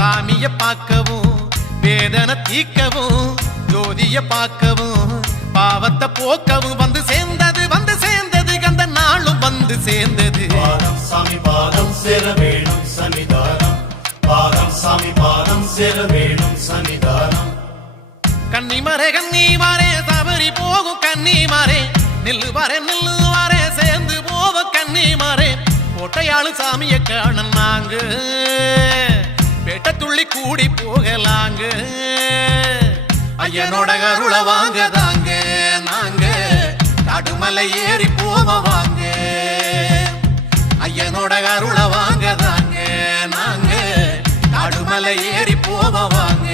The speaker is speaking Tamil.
சாமிய பார்க்கவும் வேதனை தீக்கவும் ஜோதிய பார்க்கவும் பாவத்தை போக்கவும் வந்து சேர்ந்தது கந்த நாளும் வந்து சேர்ந்தது. பாதம் சாமி பாதம் சேர வேணும் சன்னிதானம், பாதம் சாமி பாதம் சேர வேணும் சன்னிதானம். கன்னிமாரே சபரி போகும் கன்னிமாரே நில்லுவாரே சேர்ந்து போவோம் கன்னிமாரே. கோட்டையாளு சாமிய காண நாங்க பேட்ட துள்ளி கூடி போகலாங்க. ஐயனோட அருள வாங்கதாங்க நாங்க காடுமலை ஏறி போவாங்க. ஐயனோட அருள வாங்கதாங்க நாங்க காடுமலை ஏறி போவாங்க.